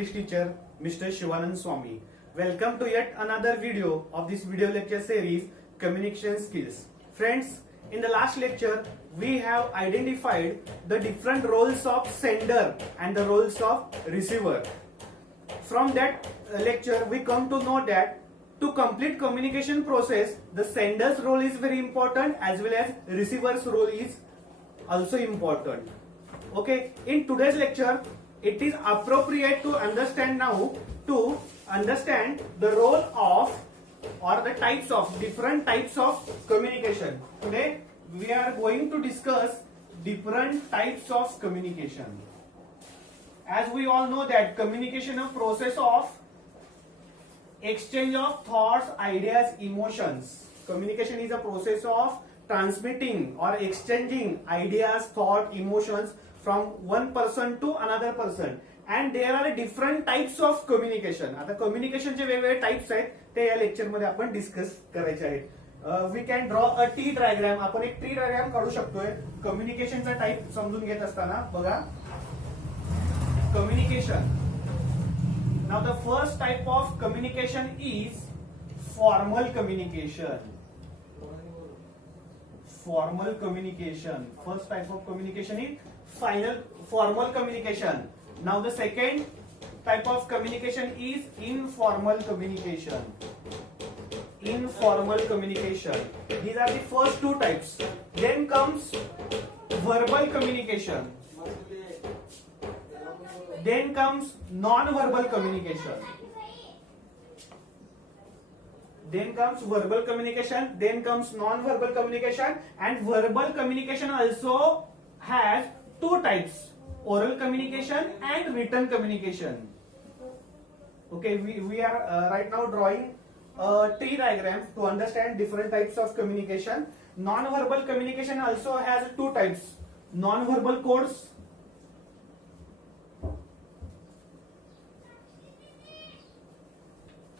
English teacher, Mr. Shivanand Swami. Welcome to yet another video of this video lecture series, Communication Skills. Friends, in the last lecture, we have identified the different roles of sender and the roles of receiver. From that lecture, we come to know that to complete communication process, the sender's role is very important as well as receiver's role is also important. Okay, in today's lecture, it is appropriate to understand now to understand the role of or the types of different types of communication. Today we are going to discuss different types of communication. As we all know that communication is a process of exchange of thoughts, ideas, emotions. Communication is a process of transmitting or exchanging ideas, thought, emotions from one person to another person. And there are different types of communication. आता communicationचे वेगवेगळे types आहेत ते या lecture मध्ये आपण discuss करायचे आहेत. We can draw a tree diagram. आपण एक ट्री डायग्राम काढू शकतोय कम्युनिकेशनचा टाइप समजून घेत असताना. बघा, communication. Now the first type of communication is formal communication. Formal communication. First type of communication is formal communication. Now the second type of communication is informal communication. Informal communication. These are the first two types. Then comes verbal communication. Then comes non-verbal communication. Then comes verbal communication. Then comes non-verbal communication. And verbal communication also has two types: oral communication and written communication. Okay, we are right now drawing a tree diagram to understand different types of communication. Non-verbal communication also has two types: non-verbal codes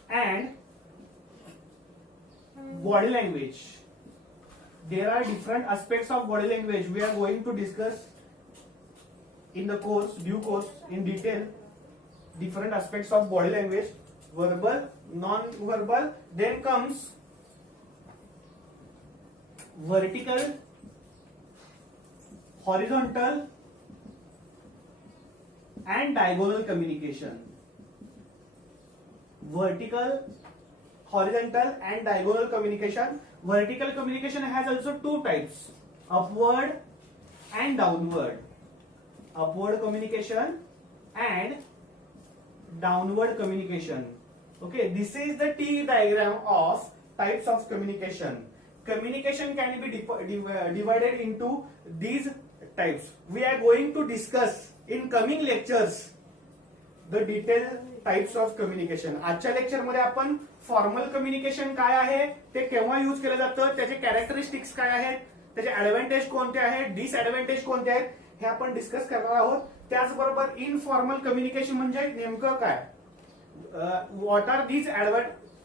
and body language. There are different aspects of body language. We are going to discuss in the course, due course, in detail, different aspects of body language, verbal, non-verbal. Then comes vertical, horizontal, and diagonal communication. Vertical, horizontal, and diagonal communication. Vertical communication has also two types: upward and downward. Upward communication and downward communication. Okay, this is the T diagram of types of communication. Communication can be divided into these types. We are going to discuss in coming lectures the detailed types of communication. आजच्या lecture मध्ये आपण formal communication काय आहे, ते केव्हा use केलं जातं, त्याचे कॅरेक्टरिस्टिक्स काय आहेत, त्याचे ऍडव्हान्टेज कोणते आहेत, डिसएडव्हान्टेज कोणते आहेत, हे आपण डिस्कस करणार आहोत. त्याचबरोबर इनफॉर्मल कम्युनिकेशन म्हणजे नेमकं काय, व्हॉट आर दीज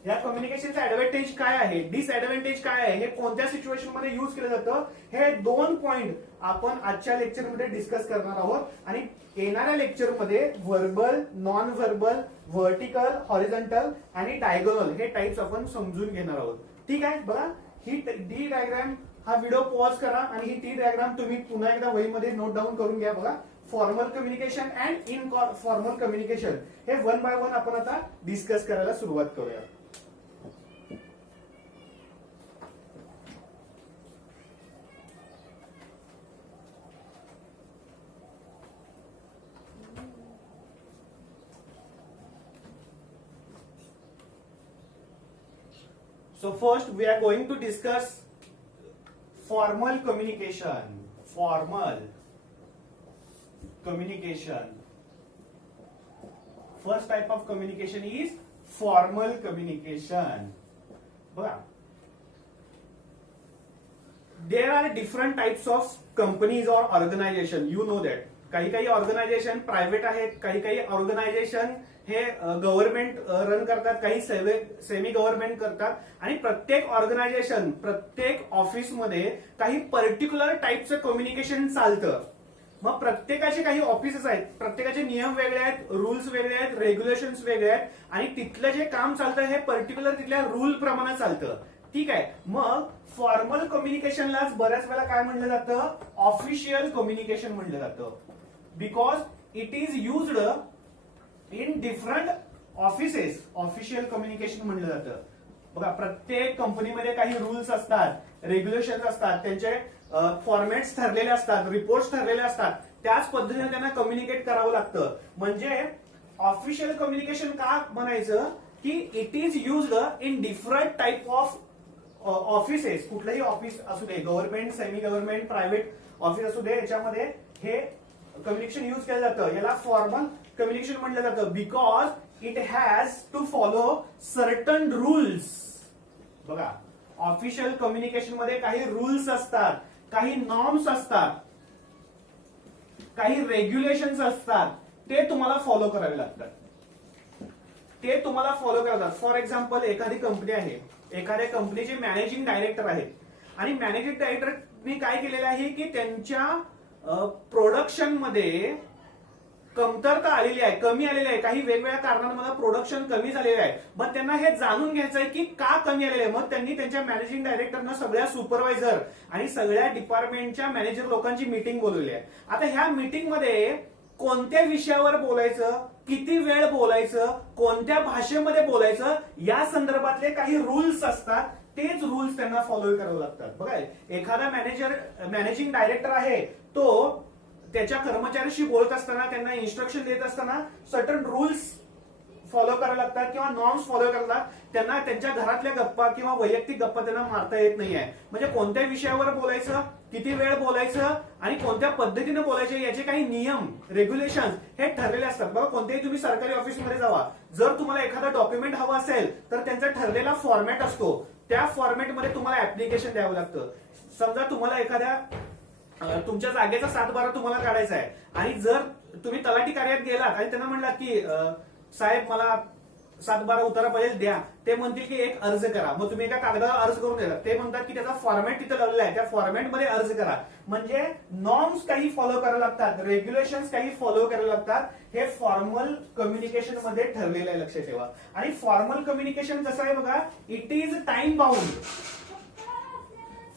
या कम्युनिकेशनचा ऍडव्हान्टेज काय आहे, डिसएडव्हान्टेज काय आहे, हे कोणत्या सिच्युएशन मध्ये यूज केलं जातं, हे दोन पॉइंट आपण आजच्या लेक्चर मध्ये डिस्कस करणार आहोत. आणि येणाऱ्या लेक्चर मध्ये verbal, non verbal, vertical, horizontal आणि डायगोनल हे टाइप्स आपण समजून घेणार आहोत. ठीक आहे. बघा, ही टी डायग्राम, हा व्हिडिओ पॉज करा आणि ही टी डायग्राम तुम्ही पुन्हा एकदा वहीमध्ये नोट डाऊन करून घ्या. बघा, formal communication and informal communication हे वन बाय वन आपण आता डिस्कस करायला सुरुवात करूया. So first we are going to discuss formal communication. Formal communication. First type of communication is formal communication. There are different types of companies or organization. You know that. काही organisation private आहेत, काही organisation हे government run करतात, काही semi government करतात. आणि प्रत्येक organisation, प्रत्येक ऑफिसमध्ये काही पर्टिक्युलर टाइपचं कम्युनिकेशन चालतं. मग प्रत्येकाचे काही ऑफिसेस आहेत, प्रत्येकाचे नियम वेगळे आहेत, रूल्स वेगळे आहेत, रेग्युलेशन्स वेगळे आहेत आणि तिथलं जे काम चालतं हे पर्टिक्युलर तिथल्या रूल प्रमाणे चालतं. ठीक आहे. मग फॉर्मल कम्युनिकेशनलाच बऱ्याच वेळा काय म्हणलं जातं, ऑफिशियल कम्युनिकेशन म्हणलं जातं. Because it is used in different offices. Official communication म्हणलं जातं. बघा प्रत्येक कंपनीमध्ये काही रूल्स असतात, रेग्युलेशन असतात, त्यांचे फॉर्मॅट्स ठरलेले असतात, रिपोर्ट्स ठरलेले असतात, त्याच पद्धतीने त्यांना कम्युनिकेट करावं लागतं. म्हणजे ऑफिशियल कम्युनिकेशन का म्हणायचं की it is used in different type of offices. कुठलंही ऑफिस असू दे, government, semi government, private office असू दे, याच्यामध्ये हे कम्युनिकेशन युज केलं जातं. याला फॉर्मल कम्युनिकेशन म्हटलं जातं. Because it has to follow certain rules. बघा ऑफिशियल कम्युनिकेशन मध्ये काही रूल्स असतात, काही नॉर्म्स असतात, काही रेग्युलेशन्स असतात, ते तुम्हाला फॉलो करावे लागतात. ते तुम्हाला फॉलो करतात. फॉर एक्झाम्पल एखादी कंपनी आहे, एखाद्या कंपनीचे मॅनेजिंग डायरेक्टर आहेत आणि मॅनेजिंग डायरेक्टरनी काय केलेलं आहे की त्यांच्या प्रोडक्शन मध्ये कमतरता आलेली आहे, कमी आलेली आहे, काही वेगवेगळ्या कारणांमुळे प्रोडक्शन कमी झालेलं आहे. मग त्यांना हे जाणून घ्यायचं आहे की का कमी आलेलं आहे. मग त्यांनी त्यांच्या मॅनेजिंग डायरेक्टरनं सगळ्या सुपरवायझर आणि सगळ्या डिपार्टमेंटच्या मॅनेजर लोकांची मीटिंग बोलवली आहे. आता ह्या मीटिंग मध्ये कोणत्या विषयावर बोलायचं, किती वेळ बोलायचं, कोणत्या भाषेमध्ये बोलायचं, या संदर्भातले काही रूल्स असतात. तेच रूल्स त्यांना फॉलो करावे लागतात. बघा एखादा मॅनेजिंग डायरेक्टर आहे, तो त्याच्या कर्मचाऱ्याशी बोलत असताना, त्यांना इन्स्ट्रक्शन देत असताना सर्टन रूल्स फॉलो करावे लागतात किंवा नॉर्म्स फॉलो करावे लागतात. त्यांना त्यांच्या घरातल्या गप्पा किंवा वैयक्तिक गप्पा त्यांना मारता येत नाहीये. म्हणजे कोणत्या विषयावर बोलायचं, किती वेळ बोलायचं आणि कोणत्या पद्धतीने बोलायचे, याचे काही नियम, रेग्युलेशन हे ठरलेले असतात. बघा कोणत्याही तुम्ही सरकारी ऑफिसमध्ये जावा, जर तुम्हाला एखादा डॉक्युमेंट हवा असेल तर त्यांचा ठरलेला फॉर्मॅट असतो. त्या फॉर्मॅटमध्ये तुम्हाला ऍप्लिकेशन द्यावं लागतं. समजा तुम्हाला एखाद्या तुमच्या जागेचा 7/12 तुम्हाला काढायचा आहे आणि जर तुम्ही तलाठी कार्यालयात गेलात आणि त्यांना म्हणलात की साहेब मला 7/12 उतारा पाहिजे द्या, ते म्हणतील की एक अर्ज करा. मग तुम्ही एका कागदावर अर्ज करून देता, ते म्हणतात की त्याचा फॉर्मॅट तिथे लावलेला आहे, त्या फॉर्मॅटमध्ये अर्ज करा. म्हणजे नॉर्म्स काही फॉलो करायला लागतात, रेग्युलेशन्स काही फॉलो करायला लागतात. हे फॉर्मल कम्युनिकेशन मध्ये ठरलेलं आहे, लक्षात ठेवा. आणि फॉर्मल कम्युनिकेशन कसं आहे बघा, it is time bound.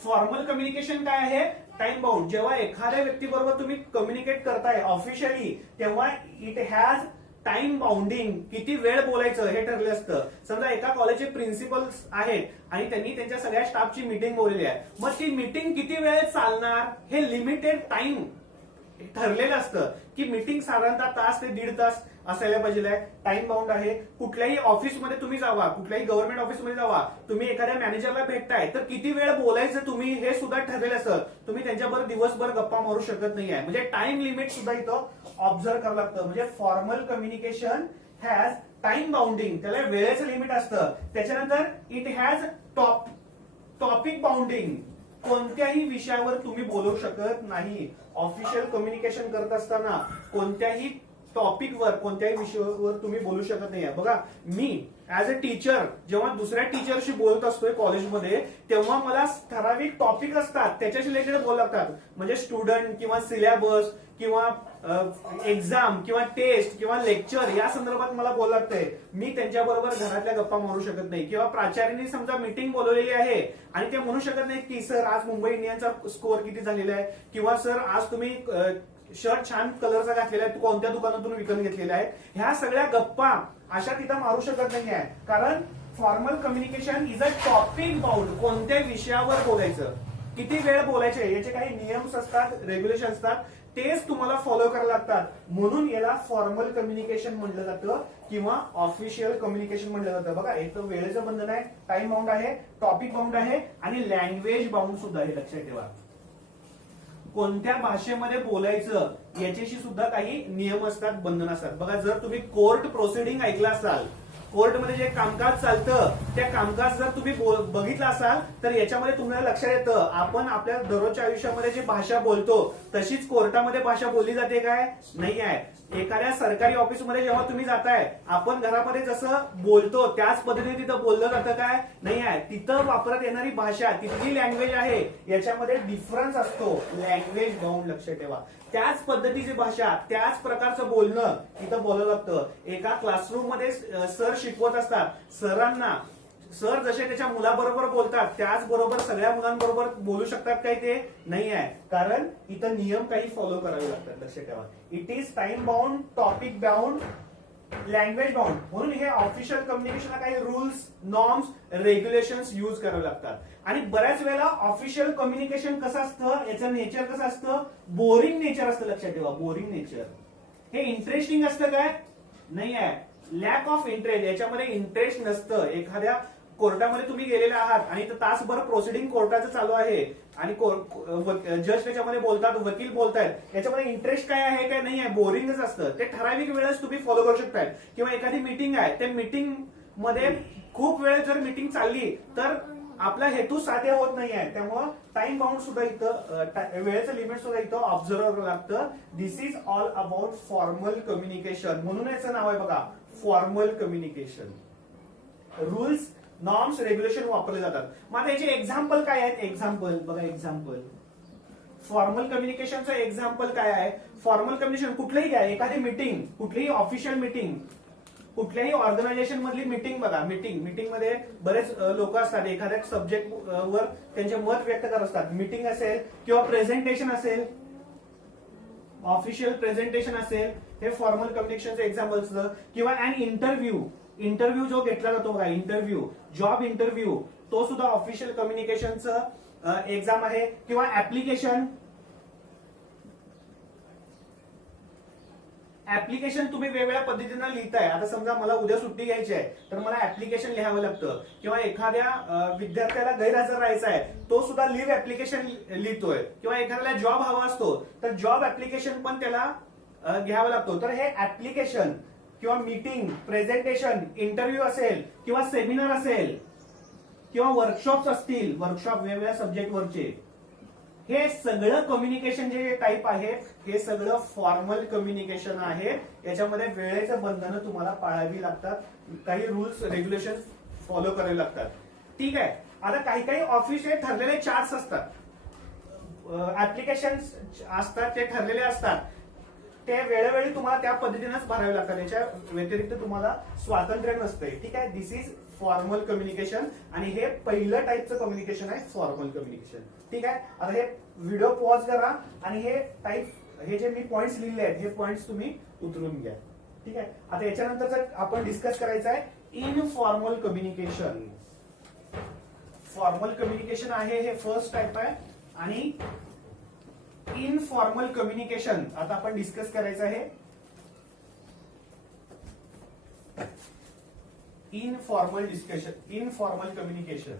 Formal communication काय आहे, टाइम बाउंड. जेव्हा एखाद्या व्यक्तीबरोबर तुम्ही कम्युनिकेट करताय ऑफिशियली, तेव्हा इट हॅज टाइम बाउंडिंग. किती वेळ बोलायचं हे ठरलं असतं. समजा एका कॉलेजचे प्रिन्सिपल्स आहेत आणि त्यांनी त्यांच्या सगळ्या स्टाफची मीटिंग बोलवली आहे. मग ती मीटिंग किती वेळ चालणार हे लिमिटेड टाइम ठरलेलं असतं की मीटिंग साधारणतः तास ते 1.5 तास असायला पाहिजे. टाइम बाउंड आहे. कुठल्याही ऑफिसमध्ये तुम्ही जावा, कुठल्याही गव्हर्नमेंट ऑफिसमध्ये जावा, तुम्ही एखाद्या मॅनेजरला भेटताय तर किती वेळ बोलायचं तुम्ही हे सुद्धा ठरलेलं असतं. तुम्ही त्यांच्याबरोबर दिवसभर गप्पा मारू शकत नाहीये. म्हणजे टाइम लिमिट सुद्धा इथं ऑब्झर्व करावं लागतं. म्हणजे formal communication has time bounding, त्याला वेळेचं लिमिट असतं. त्याच्यानंतर इट हॅज टॉपिक बाउंडिंग. कोणत्याही विषयावर तुम्ही बोलू शकत नाही. ऑफिशियल कम्युनिकेशन करत असताना कोणत्याही टॉपिकवर, कोणत्याही विषयावर तुम्ही बोलू शकत नाही. बघा मी ऍज अ टीचर जेव्हा दुसऱ्या टीचरशी बोलत असतोय कॉलेजमध्ये, तेव्हा मला ठराविक टॉपिक असतात, त्याच्याशी रिलेटेड बोलावं लागतात. म्हणजे स्टुडंट किंवा सिलेबस किंवा एक्झाम किंवा टेस्ट किंवा लेक्चर या संदर्भात मला बोलावं लागतंय. मी त्यांच्याबरोबर घरातल्या गप्पा मारू शकत नाही. किंवा प्राचार्यांनी समजा मीटिंग बोलवलेली आहे आणि ते म्हणू शकत नाही की सर आज मुंबई इंडियन्सचा स्कोअर किती झालेला आहे, किंवा सर आज तुम्ही शर्ट छान कलरचा घातलेला आहे, कोणत्या दुकानातून विकत घेतलेला आहे. ह्या सगळ्या गप्पा अशा तिथं मारू शकत नाहीये. कारण formal communication is a topic bound. कोणत्या विषयावर बोलायचं, किती वेळ बोलायचे, याचे काही नियम्स असतात, रेग्युलेशन असतात. तेच तुम्हाला फॉलो करायला लागतात. म्हणून याला फॉर्मल कम्युनिकेशन म्हटलं जातं किंवा ऑफिशियल कम्युनिकेशन म्हटलं जातं. बघा एक तर वेळेचं बंधन आहे, टाइम बाउंड आहे, टॉपिक बाउंड आहे आणि लँग्वेज बाउंड सुद्धा आहे. लक्षात ठेवा. कोणत्या भाषेमध्ये बोलायचं याच्याशी सुद्धा काही नियम असतात, बंधन असतात. बघा जर तुम्ही कोर्ट प्रोसिडिंग ऐकला असाल, कोर्टमध्ये जे कामकाज चालतं त्या कामकाज जर तुम्ही बघितलं असाल तर याच्यामध्ये तुम्हाला लक्षात येतं आपण आपल्या दररोजच्या आयुष्यामध्ये जी भाषा बोलतो तशीच कोर्टामध्ये भाषा बोलली जाते काय? नाही आहे. एखाद्या सरकारी ऑफिसमध्ये जेव्हा तुम्ही जाताय आपण घरामध्ये जसं बोलतो त्याच पद्धतीने तिथं बोललं जातं काय? नाही आहे. तिथं वापरत येणारी भाषा तिथली लँग्वेज आहे याच्यामध्ये डिफरन्स असतो. लँग्वेज बाउंड लक्षात ठेवा. त्याच पद्धतीची भाषा त्याच प्रकारचं बोलणं इथं बोललं जातं. एका क्लासरूम मध्ये सर शिकवत असतात. सरांना सर जसे त्याच्या मुलाबरोबर बोलतात त्याचबरोबर सगळ्या मुलांबरोबर बोलू शकतात काय? ते नाही आहे. कारण इथं नियम काही फॉलो करावे लागतात. लक्षात ठेवा. It is time bound, topic bound, language bound. म्हणून हे ऑफिशियल कम्युनिकेशनला काही रूल्स, नॉर्म्स, रेग्युलेशन्स यूज करावे लागतात. आणि बऱ्याच वेळेला ऑफिशियल कम्युनिकेशन कसं असतं, याचं नेचर कसं असतं? बोरिंग नेचर असतं. लक्षात ठेवा. Boring nature. हे इंटरेस्टिंग असतं काय? नाही आहे. Lack of interest. याच्यामध्ये इंटरेस्ट नसतं. एखाद्या कोर्टामध्ये तुम्ही गेलेले आहात आणि तासभर प्रोसिडिंग कोर्टाचं चालू आहे आणि जज त्याच्यामध्ये बोलतात, वकील बोलतायत, याच्यामध्ये इंटरेस्ट काय आहे काय? नाही आहे. बोरिंगच असतं. ते ठराविक वेळेस तुम्ही फॉलो करू शकताय. किंवा एखादी मीटिंग आहे त्या मीटिंग मध्ये खूप वेळ जर मीटिंग चालली तर आपला हेतू साध्य होत नाही आहे. त्यामुळं टाइम बाउंड सुद्धा इथं, वेळेचं लिमिट सुद्धा इथं ऑब्झर्व करावं लागतं. This is all about formal communication. म्हणून याचं नाव आहे बघा formal communication. Rules, norms, regulation वापरले जातात. मग आता याचे एक्झाम्पल काय आहेत? एक्झाम्पल बघा. एक्झाम्पल फॉर्मल कम्युनिकेशनचं एक्झाम्पल काय आहे? फॉर्मल कम्युनिकेशन कुठलंही घ्या. एखादी मीटिंग, कुठलीही ऑफिशियल मीटिंग, कुठल्याही ऑर्गनायझेशन मधली मीटिंग बघा. मीटिंग मध्ये बरेच लोक असतात. एखाद्या सब्जेक्ट वर त्यांचे मत व्यक्त करत असतात. मीटिंग असेल किंवा प्रेझेंटेशन असेल, ऑफिशियल प्रेझेंटेशन असेल, हे फॉर्मल कम्युनिकेशनचं एक्झाम्पल असतं. किंवा अन इंटरव्ह्यू जो घेतला जातो बघा, इंटरव्ह्यू, जॉब इंटरव्ह्यू, तो सुद्धा ऑफिशियल कम्युनिकेशनचं एक्झाम आहे. किंवा ऍप्लिकेशन तुम्ही वेगवेगळ्या पद्धतीने लिहिताय. आता समजा मला उद्या सुट्टी घ्यायची आहे तर मला ऍप्लिकेशन लिहावं लागतं. किंवा एखाद्या विद्यार्थ्याला गैरहजर राहायचं आहे तो सुद्धा लिव्ह ऍप्लिकेशन लिहितोय. किंवा एखाद्याला जॉब हवा असतो तर जॉब ऍप्लिकेशन पण त्याला घ्यावा लागतो. तर हे ऍप्लिकेशन किंवा मीटिंग, प्रेझेंटेशन, इंटरव्ह्यू असेल किंवा सेमिनार असेल किंवा वर्कशॉप्स असतील, वर्कशॉप वेगवेगळ्या सब्जेक्टवरचे, हे सगळं कम्युनिकेशन जे टाईप आहे हे सगळं फॉर्मल कम्युनिकेशन आहे. याच्यामध्ये वेळेचं बंधनं तुम्हाला पाळावी लागतात. काही रूल्स, रेग्युलेशन फॉलो करावे लागतात. ठीक आहे. आता काही ऑफिसचे ठरलेले चार्ट्स असतात, ऍप्लिकेशन असतात, ते ठरलेले असतात. ते वेळोवेळी तुम्हाला त्या पद्धतीनेच भरावे लागतात. याच्या व्यतिरिक्त तुम्हाला स्वातंत्र्य नसतंय. ठीक आहे. दिस इज फॉर्मल कम्युनिकेशन आणि हे पहिलं टाईपचं कम्युनिकेशन आहे फॉर्मल कम्युनिकेशन. ठीक आहे. आता हे व्हिडिओ पॉज करा आणि हे जे मी पॉइंट्स लिहिले आहेत हे पॉइंट्स तुम्ही उतरून घ्या. ठीक आहे. आता याच्यानंतर आपण डिस्कस करायचं आहे इनफॉर्मल कम्युनिकेशन. फॉर्मल कम्युनिकेशन आहे हे फर्स्ट टाईप आहे आणि इनफॉर्मल कम्युनिकेशन आता आपण डिस्कस करायचं आहे. Informal communication.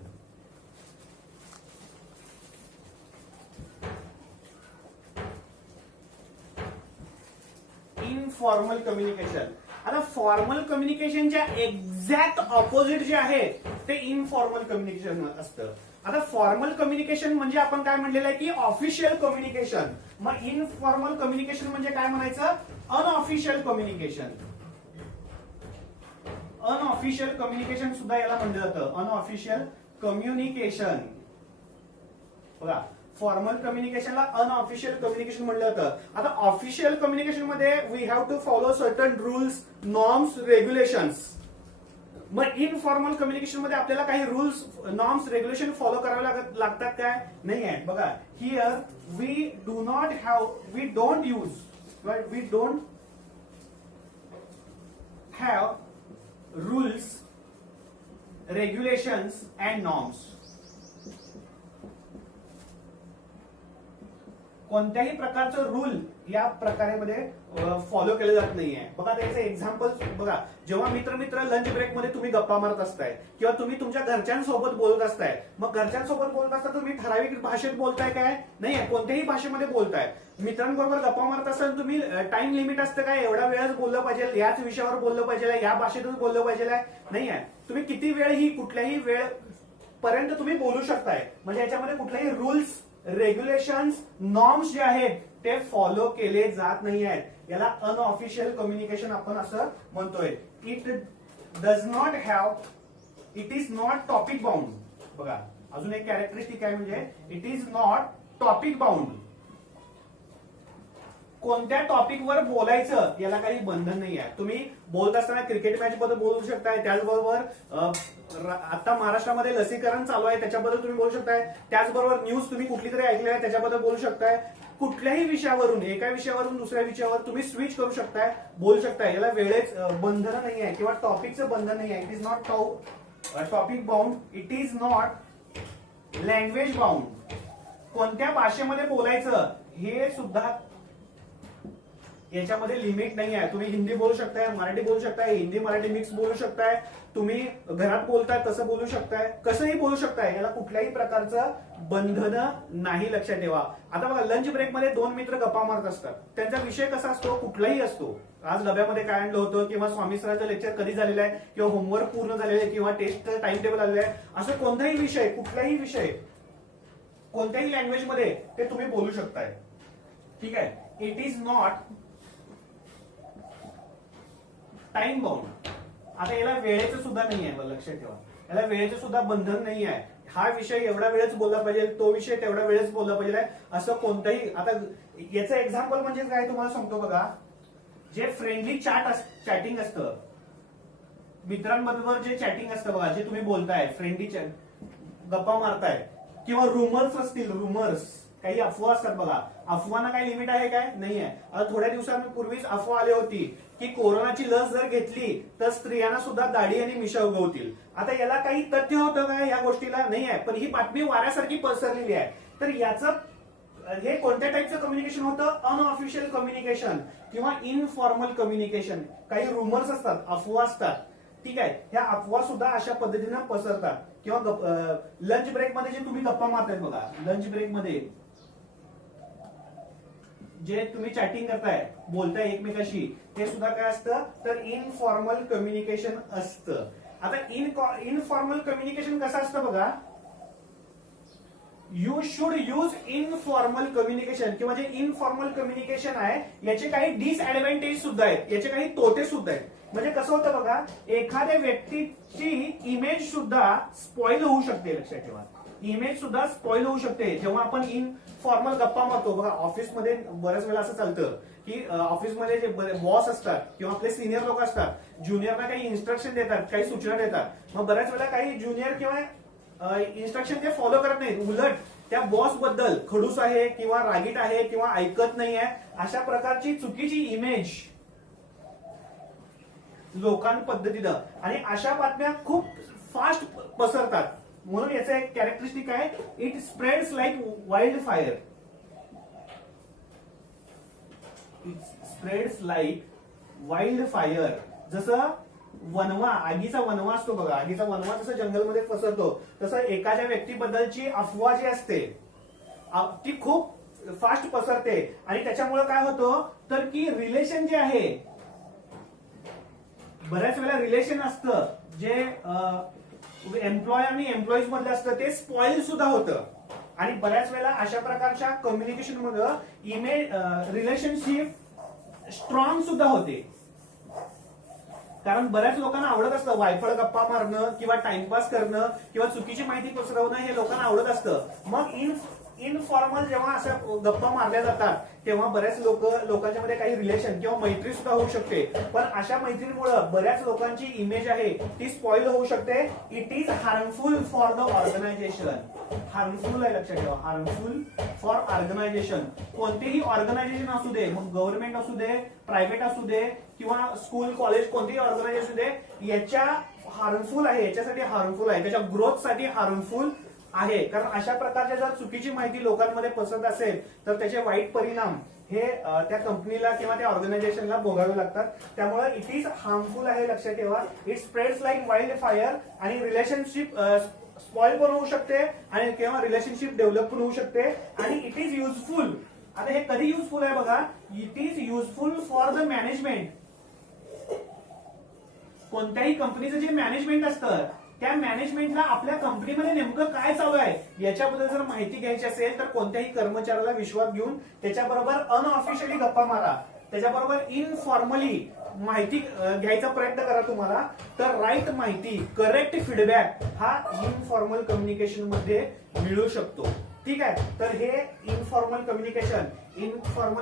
Informal communication. आता फॉर्मल कम्युनिकेशनच्या एक्झॅक्ट ऑपोजिट जे आहे ते इनफॉर्मल कम्युनिकेशन असतं. आता फॉर्मल कम्युनिकेशन म्हणजे आपण काय म्हणलेलं आहे की ऑफिशियल कम्युनिकेशन. मग इनफॉर्मल कम्युनिकेशन म्हणजे काय म्हणायचं? Unofficial communication. अनऑफिशियल कम्युनिकेशन सुद्धा याला म्हणलं जातं. Unofficial communication. बघा, फॉर्मल कम्युनिकेशनला अनऑफिशियल कम्युनिकेशन म्हणलं जातं. आता ऑफिशियल कम्युनिकेशन मध्ये we have to follow certain rules, norms, regulations. मग इनफॉर्मल कम्युनिकेशन मध्ये आपल्याला काही रूल्स, नॉर्म्स, रेग्युलेशन फॉलो करावे लागतात काय? नाही आहे. बघा, here we don't have rules, regulations and norms. कोणत्याही प्रकारचं रूल या प्रकारेमध्ये फॉलो केलं जात नाहीये. बघा त्याचे एक्झाम्पल बघा, जेव्हा मित्र लंच ब्रेक मध्ये तुम्ही गप्पा मारत असताय किंवा तुम्ही तुमच्या घरच्यांसोबत बोलत असताय, मग घरच्यांसोबत बोलत असता तुम्ही ठराविक भाषेत बोलताय काय? नाही, कोणत्याही भाषेमध्ये बोलताय. मित्रांबरोबर गप्पा मारत असताना तुम्ही टाइम लिमिट असतं काय? एवढा वेळच बोललं पाहिजे, याच विषयावर बोललं पाहिजे, या भाषेतच बोललं पाहिजे नाही आहे. तुम्ही किती वेळ ही कुठल्याही वेळ पर्यंत तुम्ही बोलू शकताय. म्हणजे याच्यामध्ये कुठल्याही रूल्स, रेग्युलेशन्स, नॉर्म्स जे आहेत ते फॉलो केले जात नाही आहेत. याला अनऑफिशियल कम्युनिकेशन आपण असं म्हणतोय. It does not have, it is not topic bound. बघा अजून एक कॅरेक्टरिस्टिक आहे, म्हणजे it is not topic bound. कोणत्या टॉपिक वर बोलायचं याला काही बंधन नाही आहे. तुम्ही बोलत असताना क्रिकेट मॅच बद्दल बोलू शकताय, त्याचबरोबर आता महाराष्ट्रामध्ये लसीकरण चालू आहे त्याच्याबद्दल तुम्ही बोलू शकताय, त्याचबरोबर न्यूज तुम्ही कुठली तरी ऐकली आहे त्याच्याबद्दल बोलू शकताय. कुठल्याही विषयावरून, एका विषयावरून दुसऱ्या विषयावर तुम्ही स्विच करू शकताय, बोलू शकताय. याला वेळेच बंधन नाही आहे किंवा टॉपिकचं बंधन नाही आहे. It is not topic bound, it is not language bound. कोणत्या भाषेमध्ये बोलायचं हे सुद्धा याच्यामध्ये लिमिट नाही आहे. तुम्ही हिंदी बोलू शकताय, मराठी बोलू शकताय, हिंदी मराठी मिक्स बोलू शकताय, तुम्ही घरात बोलताय तसं बोलू शकताय, कसंही बोलू शकताय. याला कुठल्याही प्रकारचं बंधन नाही, लक्षात ठेवा. आता बघा लंच ब्रेक मध्ये दोन मित्र गप्पा मारत असतात, त्यांचा विषय कसा असतो? कुठलाही असतो. आज डब्यामध्ये काय आणलं होतं, किंवा स्वामी सरांचं लेक्चर कधी झालेलं आहे, किंवा होमवर्क पूर्ण झालेलं आहे, किंवा टेस्टचं टाइम टेबल आलेलं आहे, असं कोणताही विषय, कुठलाही विषय, कोणत्याही लँग्वेज मध्ये ते तुम्ही बोलू शकताय. ठीक आहे. It is not time bound. आता याला वेळेचं सुद्धा नाही आहे, लक्षात ठेवा. याला वेळेचं सुद्धा बंधन नाही आहे. हा विषय एवढा वेळच बोलला पाहिजे, तो विषय तेवढा वेळच बोलला पाहिजे, असं कोणतंही. आता याचं एक्झाम्पल म्हणजे काय तुम्हाला सांगतो बघा. जे फ्रेंडली चॅटिंग असतं, मित्रांबरोबर जे चॅटिंग असतं बघा, जे तुम्ही बोलताय, फ्रेंडली गप्पा मारताय, किंवा रुमर्स असतील, रुमर्स, काही अफवा असतात बघा. अफवांना काही लिमिट आहे काय? नाही आहे. आता थोड्या दिवसांपूर्वीच अफवा आली होती की कोरोनाची लस जर घेतली तर स्त्रियांना सुद्धा दाढी आणि मिशा उगवतील. आता याला काही तथ्य होतं काय या गोष्टीला? नाही आहे, पण ही बातमी वाऱ्यासारखी पसरलेली आहे. तर याचं हे कोणत्या टाईपचं कम्युनिकेशन होतं? अनऑफिशियल कम्युनिकेशन किंवा इनफॉर्मल कम्युनिकेशन. काही रुमर्स असतात, अफवा असतात. ठीक आहे. ह्या अफवा सुद्धा अशा पद्धतीनं पसरतात. किंवा लंच ब्रेक मध्ये जे तुम्ही गप्पा मारताय बघा, लंच ब्रेक मध्ये जे तुम्ही चॅटिंग करताय, बोलताय एकमेकाशी, ते सुद्धा काय असतं? तर इनफॉर्मल कम्युनिकेशन असतं. आता इनफॉर्मल कम्युनिकेशन कसं असतं बघा. You should use informal communication. किंवा जे इनफॉर्मल कम्युनिकेशन आहे याचे काही डिसएडव्हान्टेज सुद्धा आहेत, याचे काही तोटे सुद्धा आहेत. म्हणजे कसं होतं बघा, एखाद्या व्यक्तीची इमेज सुद्धा स्पॉइल होऊ शकते, लक्षात ठेवा. इमेज सुद्धा स्पॉइल होऊ शकते जेव्हा आपण इनफॉर्मल गप्पा मारतो. बघा ऑफिसमध्ये बऱ्याच वेळा असं चालतं की ऑफिसमध्ये जे बॉस असतात किंवा आपले सिनियर लोक असतात, ज्युनियरना काही इन्स्ट्रक्शन देतात, काही सूचना देतात. मग बऱ्याच वेळा काही ज्युनियर किंवा इन्स्ट्रक्शन ते फॉलो करत नाहीत, उलट त्या बॉस बद्दल खडूस आहे किंवा रागीट आहे किंवा ऐकत नाही आहे, अशा प्रकारची चुकीची इमेज लोकांपद्धतीनं, आणि अशा बातम्या खूप फास्ट पसरतात. म्हणून याचं एक कॅरेक्टरिस्टिक आहे, it spreads like wild fire. It spreads like wild fire. जसं वनवा, आगीचा वनवा असतो बघा, आगीचा वनवा जसं जंगलमध्ये पसरतो, तसं एखाद्या व्यक्तीबद्दलची अफवा जी असते ती खूप फास्ट पसरते. आणि त्याच्यामुळे काय होतं तर की रिलेशन जे आहे, बऱ्याच वेळा रिलेशन असतं जे एम्प्लॉय आणि एम्प्लॉईज मधलं असतं, ते स्पॉइल सुद्धा होतं. आणि बऱ्याच वेळा अशा प्रकारच्या कम्युनिकेशन मध्ये इमेज रिलेशनशिप स्ट्रॉंग सुद्धा होते. कारण बऱ्याच लोकांना आवडत असतं वायफळ गप्पा मारणं किंवा टाइमपास करणं किंवा चुकीची माहिती पसरवणं, हे लोकांना आवडत असतं. मग इनफॉर्मल जेव्हा अशा गप्पा मारल्या जातात तेव्हा बऱ्याच लोकांच्या मध्ये काही रिलेशन किंवा मैत्री सुद्धा होऊ शकते. पण अशा मैत्रीमुळे बऱ्याच लोकांची इमेज आहे ती स्पॉइल होऊ शकते. It is harmful for the organisation. Harmful आहे, लक्षात ठेवा, हार्मफुल फॉर ऑर्गनायझेशन. कोणतेही ऑर्गनायझेशन असू दे, मग गव्हर्नमेंट असू दे, प्रायव्हेट असू दे किंवा स्कूल कॉलेज, कोणतेही ऑर्गनायझेशन असू दे, याच्या हार्मफुल आहे, याच्यासाठी हार्मफुल आहे, त्याच्या ग्रोथसाठी हार्मफुल आहे, कारण अशा प्रकारच्या जर चुकीची माहिती लोकांमध्ये पसरत असेल तर त्याचे वाईट परिणाम हे त्या कंपनीला किंवा त्या ऑर्गनायझेशनला भोगावे लागतात. त्यामुळे इट इज हार्मफुल आहे, लक्षात ठेवा. It spreads like wild fire आणि रिलेशनशिप स्पॉइल पण होऊ शकते आणि किंवा रिलेशनशिप डेव्हलप पण होऊ शकते. आणि इट इज युजफुल. आता हे कधी युजफुल आहे बघा, it is useful for the management. कोणत्याही कंपनीचं जे मॅनेजमेंट असतं त्या मॅनेजमेंटला आपल्या कंपनीमध्ये नेमकं काय चालू आहे याच्याबद्दल जर माहिती घ्यायची असेल तर कोणत्याही कर्मचाऱ्याला विश्वास घेऊन त्याच्याबरोबर अनऑफिशियली गप्पा मारा, त्याच्याबरोबर इनफॉर्मली माहिती घ्यायचा प्रयत्न करा तुम्हाला. तर राईट माहिती, करेक्ट फीडबॅक हा इनफॉर्मल कम्युनिकेशन मध्ये मिळू शकतो. ठीक आहे. तर हे इनफॉर्मल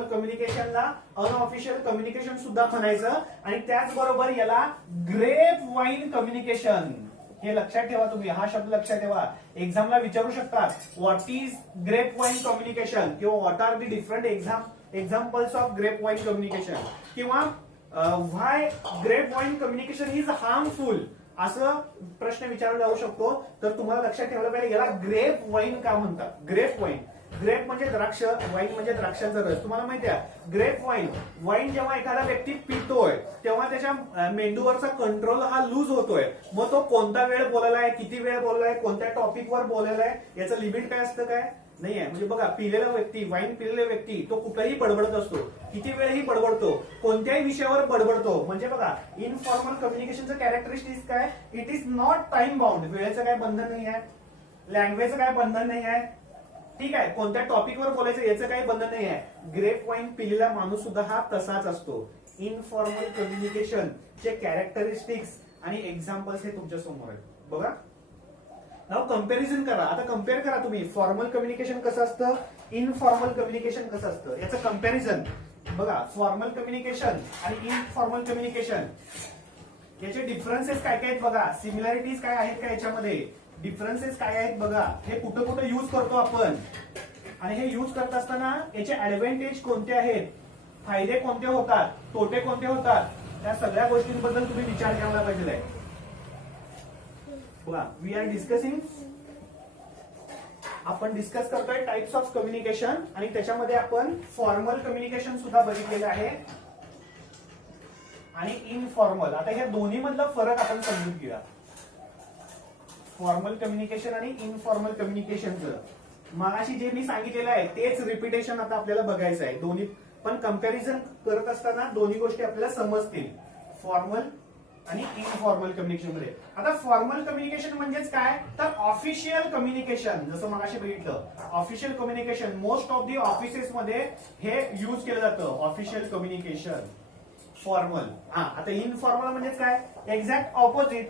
कम्युनिकेशनला अनऑफिशियल कम्युनिकेशन सुद्धा म्हणायचं. आणि त्याचबरोबर याला ग्रेप वाईन कम्युनिकेशन, हे लक्षात ठेवा तुम्ही, हा शब्द लक्षात ठेवा. एक्झामला विचारू शकतात what is grapevine communication किंवा what are the different examples of grapevine communication किंवा why grapevine communication is harmful, असं प्रश्न विचारला जाऊ शकतो. तर तुम्हाला लक्षात ठेवलं पाहिजे याला ग्रेप वाईन का म्हणतात. ग्रेप वाईन, ग्रेप म्हणजे द्राक्ष, वाईन म्हणजे द्राक्षाचा रस. तुम्हाला माहिती आहे ग्रेप वाईन जेव्हा एखादा व्यक्ती पितोय तेव्हा त्याच्या मेंदूवरचा कंट्रोल हा लूज होतोय. मग तो कोणता वेळ बोलायलाय, किती वेळ बोललाय, कोणत्या टॉपिकवर बोलायलाय याचं लिमिट काय असतं काय नाहीये. म्हणजे बघा, पिलेला व्यक्ती, वाईन पिलेला व्यक्ती तो कुठलाही बडबडत असतो, किती वेळही बडबडतो, कोणत्याही विषयावर बडबडतो. म्हणजे बघा, इनफॉर्मल कम्युनिकेशनचं कॅरेक्टरिस्टिक्स काय, it is not time bound. वेळेचं काय बंधन नाही आहे, लँग्वेजचं काय बंधन नाही आहे. ठीक आहे. कोणत्या टॉपिकवर बोलायचं याचं काही बंधन नाही आहे. ग्रेप वाईन पिलेला माणूस सुद्धा हा तसाच असतो. इनफॉर्मल कम्युनिकेशन चे कॅरेक्टरिस्टिक्स आणि एक्झाम्पल्स हे तुमच्या समोर आहेत. बघा, नाव कम्पॅरिझन करा. आता कम्पेअर करा तुम्ही, फॉर्मल कम्युनिकेशन कसं असतं, इनफॉर्मल कम्युनिकेशन कसं असतं, याचं कम्पॅरिझन बघा. फॉर्मल कम्युनिकेशन आणि इनफॉर्मल कम्युनिकेशन याचे डिफरन्सेस काय काय आहेत बघा, सिमिलॅरिटीज काय आहेत का याच्यामध्ये, डिफरन्सेस काय आहेत बघा. हे कुठं कुठं युज करतो आपण आणि हे युज करत असताना याचे ऍडव्हान्टेज कोणते आहेत, फायदे कोणते होतात, तोटे कोणते होतात, त्या सगळ्या गोष्टींबद्दल तुम्ही विचार करायला पाहिजे. बघा, वी आर डिस्कसिंग, आपण डिस्कस करतोय टाइप्स ऑफ कम्युनिकेशन आणि त्याच्यामध्ये आपण फॉर्मल कम्युनिकेशन सुद्धा बघितलेलं आहे आणि इनफॉर्मल. आता ह्या दोन्ही मधला फरक आपण समजून घेऊया. फॉर्मल कम्युनिकेशन आणि इनफॉर्मल कम्युनिकेशनचं मगाशी जे मी सांगितलेलं आहे तेच रिपिटेशन आता आपल्याला बघायचं आहे. दोन्ही पण कम्पॅरिझन करत असताना दोन्ही गोष्टी आपल्याला समजतील, फॉर्मल आणि इनफॉर्मल कम्युनिकेशन मध्ये. आता फॉर्मल कम्युनिकेशन म्हणजेच काय, तर ऑफिशियल कम्युनिकेशन. जसं मगाशी बघितलं, official communication most of the offices मध्ये हे युज केलं जातं, ऑफिशियल कम्युनिकेशन. फॉर्मल. आता इनफॉर्मल म्हणजेच काय, एक्झॅक्ट ऑपोजिट,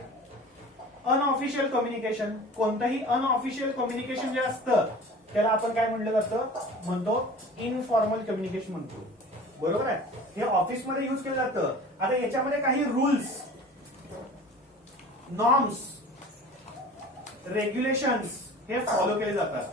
अनऑफिशियल कम्युनिकेशन. कोणतंही अनऑफिशियल कम्युनिकेशन जे असतं त्याला आपण काय म्हणलं जातं, म्हणतो इनफॉर्मल कम्युनिकेशन म्हणतो. बरोबर आहे. हे ऑफिसमध्ये युज केलं जातं. आता याच्यामध्ये काही रूल्स, नॉर्म्स, रेग्युलेशन्स हे फॉलो केले जातात.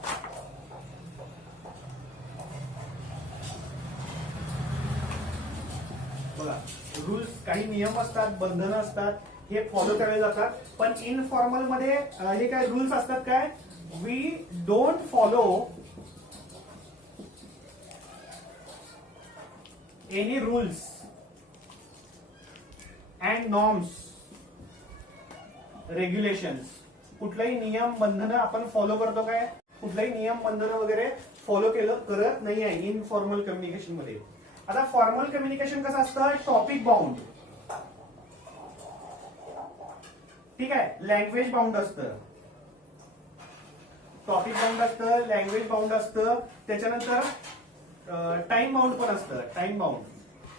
बघा, रूल्स, काही नियम असतात, बंधनं असतात, हे फॉलो केले जातात. पण इनफॉर्मल मध्ये हे काय रूल्स असतात काय, we don't follow any rules and norms, regulations. कुठलाही नियम बंधनं आपण फॉलो करतो काय, कुठलाही नियम बंधनं वगैरे फॉलो करत नाही आहे इनफॉर्मल कम्युनिकेशन मध्ये. आता फॉर्मल कम्युनिकेशन कसं असतं, टॉपिक बाउंड. ठीक आहे. लँग्वेज बाउंड असतं, टॉपिक बाउंड असतं, लँग्वेज बाउंड असतं. त्याच्यानंतर टाइम बाउंड पण असतं. टाइम बाउंड,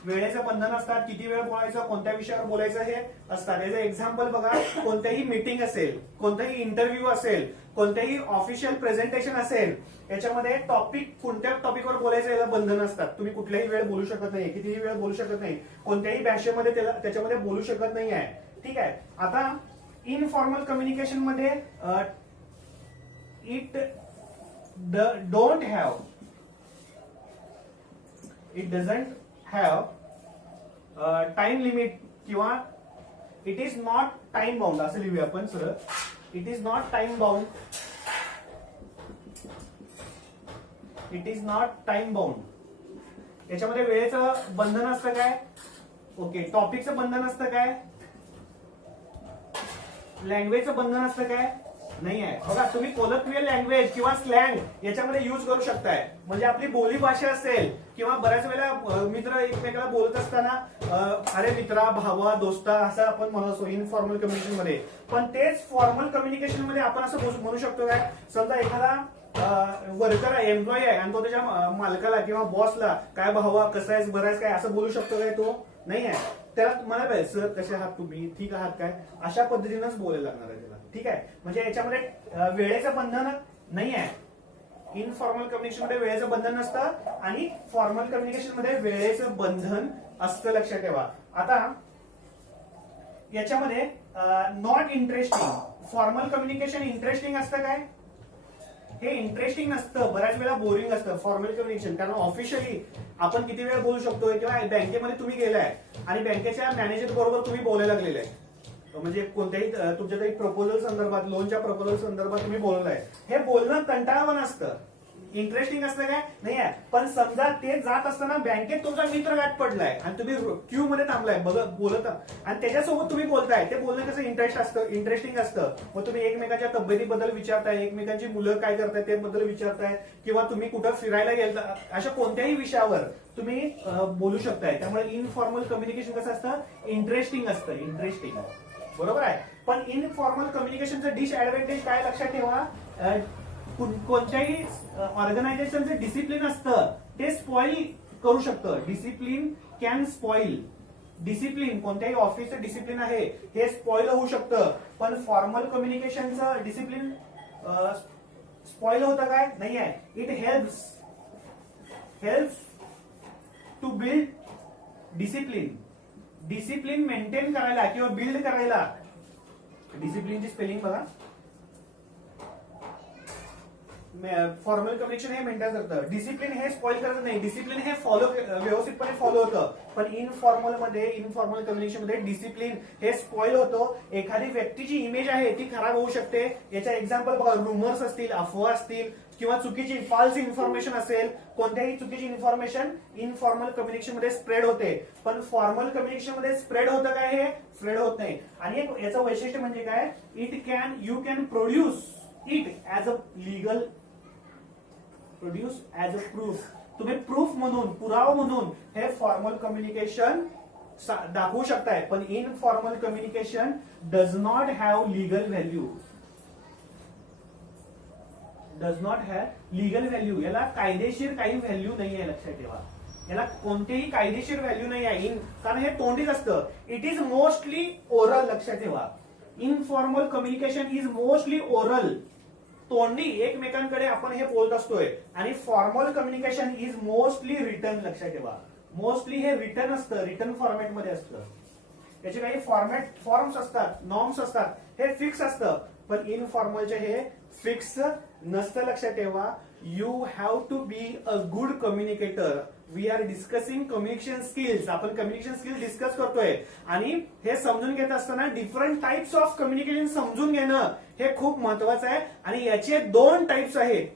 वेळेचं बंधन असतात, किती वेळ बोलायचं, कोणत्या विषयावर बोलायचं हे असतात. याचं एक्झाम्पल बघा, कोणत्याही मीटिंग असेल, कोणताही इंटरव्ह्यू असेल, कोणत्याही ऑफिशियल प्रेझेंटेशन असेल, याच्यामध्ये टॉपिक, कोणत्या टॉपिकवर बोलायचं याला बंधन असतात. तुम्ही कुठल्याही वेळ बोलू शकत नाही, कितीही वेळ बोलू शकत नाही, कोणत्याही भाषेमध्ये त्याच्यामध्ये बोलू शकत नाही आहे. ठीक आहे. आता इनफॉर्मल कम्युनिकेशन मध्ये it don't have, it doesn't have time limit किंवा it is not time bound असं लिहूया आपण सरळ. It is not time bound it is not time bound. याच्यामध्ये वेळेचं बंधन असतं काय? ओके. टॉपिकचं बंधन असतं काय? लँग्वेजचं बंधन असतं काय? नाही आहे. बघा तुम्ही कोलक्वियल लँग्वेज किंवा स्लँग याच्यामध्ये युज करू शकताय. म्हणजे आपली बोली भाषा असेल किंवा बऱ्याच वेळेला मित्र एकमेकाला बोलत असताना अरे मित्रा, भावा, दोस्ता असं आपण म्हणतो इनफॉर्मल कम्युनिकेशन मध्ये. पण तेच फॉर्मल कम्युनिकेशन मध्ये आपण असं म्हणू शकतो काय? समजा एखादा वर्कर आहे, एम्प्लॉई आहे आणि तो त्याच्या मालकाला किंवा बॉसला काय भावा, कसं आहेस, बरं आहेस काय असं बोलू शकतो काय? तो नाही आहे. त्याला म्हणायला पाहिजे सर कसे आहात तुम्ही, ठीक आहात काय, अशा पद्धतीनेच बोलायला लागणार आहे त्याला. ठीक आहे. म्हणजे याच्यामध्ये वेळेचं बंधन नाही आहे. इनफॉर्मल कम्युनिकेशन मध्ये वेळेचं बंधन नसतं आणि फॉर्मल कम्युनिकेशन मध्ये वेळेचं बंधन असतं, लक्षात ठेवा. आता याच्यामध्ये not interesting. Formal communication interesting असतं काय? हे इंटरेस्टिंग नसतं, बऱ्याच वेळा बोरिंग असतं फॉर्मल कम्युनिकेशन. कारण ऑफिशियली आपण किती वेळ बोलू शकतोय किंवा बँकेमध्ये तुम्ही गेलाय आणि बँकेच्या मॅनेजर बरोबर तुम्ही बोलायला लागलेले आहे, म्हणजे कोणत्याही तुमच्या काही प्रपोजल संदर्भात, लोनच्या प्रपोजल संदर्भात तुम्ही बोललाय. हे बोलणं कंटाळवाणं असतं. इंटरेस्टिंग असतं काय? नाही आहे. पण समजा ते जात असताना बँकेत तुमचा मित्र गाठ पडलाय आणि तुम्ही क्यू मध्ये थांबलाय बोलत आणि त्याच्यासोबत तुम्ही बोलताय, ते बोलणं कसं इंटरेस्टिंग असतं. मग तुम्ही एकमेकाच्या तब्येतीबद्दल विचारताय, एकमेकांची मुलं काय करताय ते बद्दल विचारताय किंवा तुम्ही कुठं फिरायला गेलता, अशा कोणत्याही विषयावर तुम्ही बोलू शकताय. त्यामुळे इनफॉर्मल कम्युनिकेशन कसं असतं? इंटरेस्टिंग असतं. इंटरेस्टिंग, बरोबर आहे. पण इनफॉर्मल कम्युनिकेशनचं डिसएडव्हान्टेज काय लक्षात ठेवा? कोणत्याही ऑर्गनायझेशनचं डिसिप्लिन असतं ते स्पॉइल करू शकतं. Discipline can spoil. डिसिप्लिन, कोणत्याही ऑफिसचं डिसिप्लिन आहे हे स्पॉइल होऊ शकतं. पण फॉर्मल कम्युनिकेशनचं डिसिप्लिन स्पॉइल होतं काय? नाही आहे. It helps to build discipline. Discipline maintain करायला किंवा बिल्ड करायला. डिसिप्लिनची स्पेलिंग बघा. फॉर्मल कम्युनिकेशन हे मेंटेन करतं. डिसिप्लिन हे स्पॉइल करत नाही. डिसिप्लिन हे व्यवस्थितपणे फॉलो होतं. पण इनफॉर्मल कम्युनिकेशन मध्ये डिसिप्लिन हे स्पॉइल होतो. एखादी व्यक्तीची इमेज आहे ती खराब होऊ शकते. याचा एक्झाम्पल बघा, रुमर्स असतील, अफवा असतील किंवा चुकीची फॉल्स इन्फॉर्मेशन असेल. कोणत्याही चुकीची इन्फॉर्मेशन इनफॉर्मल कम्युनिकेशन मध्ये स्प्रेड होते. पण फॉर्मल कम्युनिकेशन मध्ये स्प्रेड होतं काय? हे स्प्रेड होत नाही. आणि याचं वैशिष्ट्य म्हणजे काय? You can produce it as a legal, produce as a proof. तुम्ही प्रूफ म्हणून, पुरावा म्हणून हे फॉर्मल कम्युनिकेशन दाखवू शकताय. पण informal communication does not have legal value. Does not have legal value. याला कायदेशीर काही व्हॅल्यू नाही आहे, लक्षात ठेवा. याला कोणतेही कायदेशीर व्हॅल्यू नाही आहे. कारण हे तोंडीच असतं. इट इज मोस्टली ओरल, लक्षात ठेवा. Informal communication is mostly oral. तोंडी एकमेकांकडे आपण हे बोलत असतोय. आणि formal communication is mostly return, लक्षात ठेवा. मोस्टली हे रिटर्न असतं, रिटर्न फॉर्मॅट मध्ये असतं. याचे काही फॉर्म्स असतात, नॉर्म्स असतात, हे फिक्स असतं. पण इनफॉर्मलचे हे फिक्स नसतं, लक्षात ठेवा. You have to be a good communicator. We are discussing communication skills. आपण कम्युनिकेशन स्किल्स डिस्कस करतोय आणि हे समजून घेत असताना डिफरंट टाइप्स ऑफ कम्युनिकेशन समजून घेणं हे खूप महत्वाचं आहे. आणि याचे 2 टाइप्स आहेत,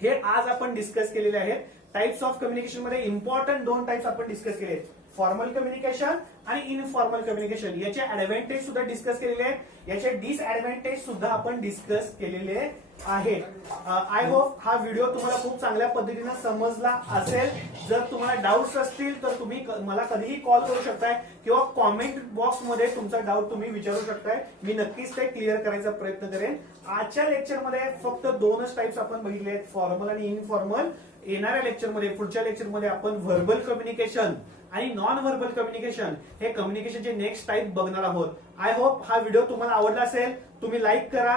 हे आज आपण डिस्कस केलेले आहेत. टाइप्स ऑफ कम्युनिकेशन मध्ये इम्पॉर्टंट 2 टाइप्स आपण डिस्कस केले, फॉर्मल कम्युनिकेशन आणि इनफॉर्मल कम्युनिकेशन. याचे ऍडव्हान्टेज सुद्धा डिस्कस केलेले आहेत, याचे डिसएडव्हान्टेज सुद्धा आपण डिस्कस केलेले आहेत. आय होप हा व्हिडिओ तुम्हाला खूप चांगल्या पद्धतीने समजला असेल. जर तुम्हाला डाऊट्स असतील तर तुम्ही मला कधीही कॉल करू शकताय किंवा कॉमेंट बॉक्स मध्ये तुमचा डाऊट तुम्ही विचारू शकताय. मी नक्कीच ते क्लिअर करायचा प्रयत्न करेन. आजच्या लेक्चरमध्ये फक्त 2च टाइप्स आपण बघितले आहेत, फॉर्मल आणि इनफॉर्मल. येणाऱ्या लेक्चरमध्ये, पुढच्या लेक्चरमध्ये आपण व्हर्बल कम्युनिकेशन आणि नॉन व्हर्बल कम्युनिकेशन हे कम्युनिकेशनचे नेक्स्ट टाइप बघणार आहोत. आय होप हा व्हिडिओ तुम्हाला आवडला असेल. तुम्ही लाईक करा,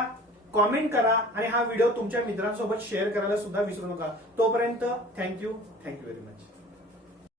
कॉमेंट करा आणि हा व्हिडिओ तुमच्या मित्रांसोबत शेअर करायला सुद्धा विसरू नका. तोपर्यंत थँक्यू व्हेरी मच.